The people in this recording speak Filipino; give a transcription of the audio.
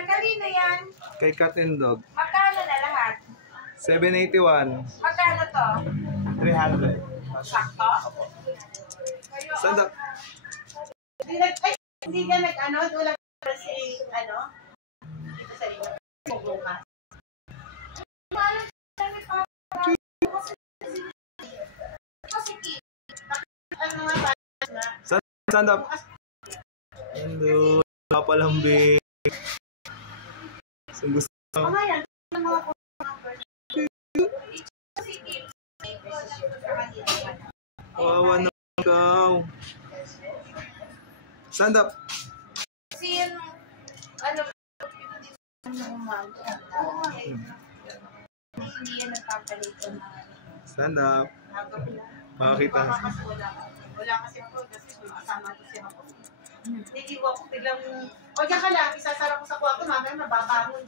yan? Kanino yan? Kay Cat and Dog. Magkano na lahat? 781. Magkano to? 300. Sakto? Sanda. Hindi ka nag-ano? Wala ka si ano? Dito sa iyo. Bukas. Stand up. Hello. Kapalambing. Gusto ko. Kawawa na ikaw. Stand up. Kasi yun, ano, hindi yan nagpapalito na. Stand up. Makakita. Wala kasi ako kasi kasama ko siya ako. Hindi ko biglang, o diyan ka lang, isasara ko sa kwarto, mamaya mababangon.